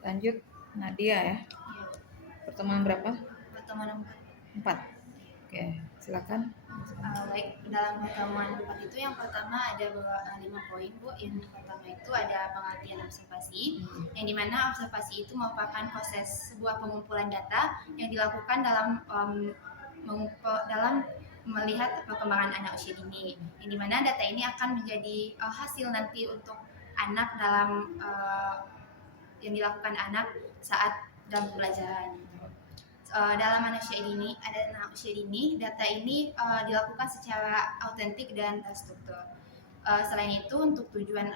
Lanjut Nadia ya. Iya, Pertemuan berapa? pertemuan 4. Oke, silakan. baik, dalam pertemuan 4 itu yang pertama ada 5 poin, Bu. Yang pertama itu ada pengertian observasi, yang dimana observasi itu merupakan proses sebuah pengumpulan data yang dilakukan dalam melihat perkembangan anak usia dini, yang dimana data ini akan menjadi hasil nanti untuk anak dalam yang dilakukan anak saat dalam pembelajaran. Dalam anak usia dini, data ini dilakukan secara autentik dan terstruktur. Selain itu, untuk tujuan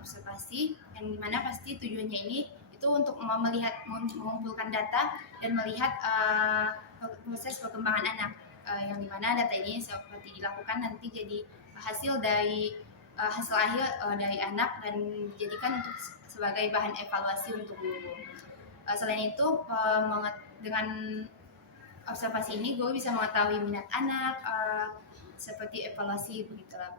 observasi, yang dimana pasti tujuannya ini itu untuk melihat, mengumpulkan data dan melihat proses perkembangan anak, yang dimana data ini seperti dilakukan nanti jadi hasil dari hasil akhir dari anak dan dijadikan untuk sebagai bahan evaluasi untuk guru. Selain itu, dengan observasi ini gue bisa mengetahui minat anak, seperti evaluasi begitulah.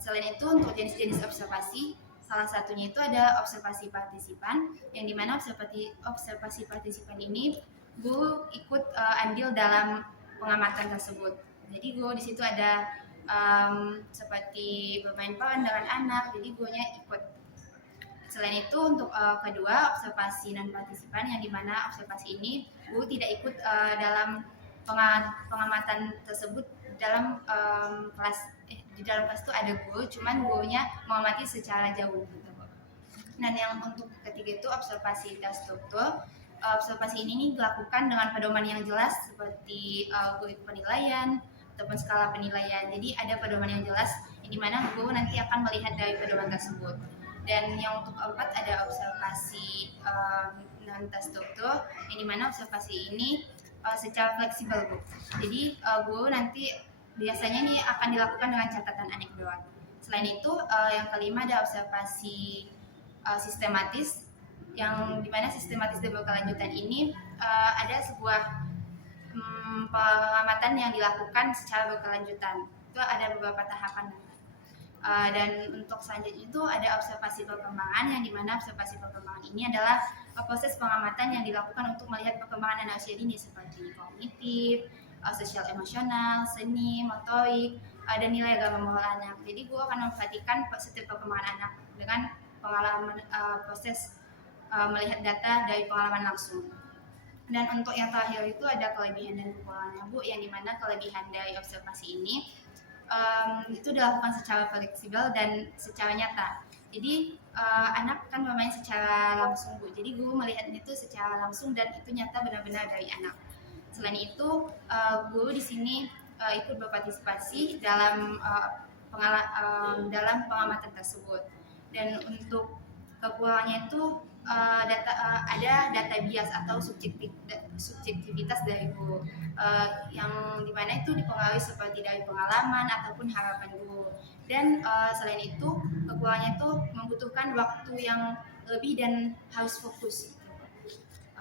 Selain itu, untuk jenis-jenis observasi, salah satunya itu ada observasi partisipan, yang dimana observasi partisipan ini gue ikut andil dalam pengamatan tersebut. Jadi gue di situ ada seperti bermain peran dengan anak, jadi gue ikut. Selain itu, untuk kedua, observasi non partisipan, yang dimana observasi ini gue tidak ikut dalam pengamatan tersebut dalam kelas. Di dalam kelas itu ada gue, cuman gue-nya mengamati secara jauh gitu. Dan yang untuk ketiga itu observasi terstruktur. Observasi ini dilakukan dengan pedoman yang jelas seperti algoritma penilaian ataupun skala penilaian. Jadi ada pedoman yang jelas, yang dimana gue nanti akan melihat dari pedoman tersebut. Dan yang untuk keempat ada observasi non terstruktur, yang dimana observasi ini secara fleksibel, Bu. Jadi gue nanti biasanya ini akan dilakukan dengan catatan anekdot. Selain itu, yang kelima ada observasi sistematis, yang dimana sistematis dan berkelanjutan ini ada sebuah pengamatan yang dilakukan secara berkelanjutan. Itu ada beberapa tahapan. Dan untuk selanjutnya itu ada observasi perkembangan, yang dimana observasi perkembangan ini adalah proses pengamatan yang dilakukan untuk melihat perkembangan anak usia dini seperti kognitif, sosial emosional, seni, motorik, dan nilai agama moral anak. Jadi gue akan memperhatikan setiap perkembangan anak dengan pengalaman proses melihat data dari pengalaman langsung. Dan untuk yang terakhir itu ada kelebihan dan kekurangannya, Bu, yang dimana kelebihan dari observasi ini itu dilakukan secara fleksibel dan secara nyata. Jadi anak kan bermain secara langsung, Bu. Jadi guru melihatnya itu secara langsung dan itu nyata benar-benar dari anak. Selain itu, guru di sini ikut berpartisipasi dalam dalam pengamatan tersebut. Dan untuk kekurangannya itu ada data bias atau subjektivitas dari guru, yang dimana itu dipengaruhi seperti dari pengalaman ataupun harapan guru. Dan selain itu, kekurangannya itu membutuhkan waktu yang lebih dan harus fokus.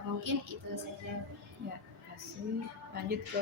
Mungkin itu saja. Ya, kasih. Lanjut ke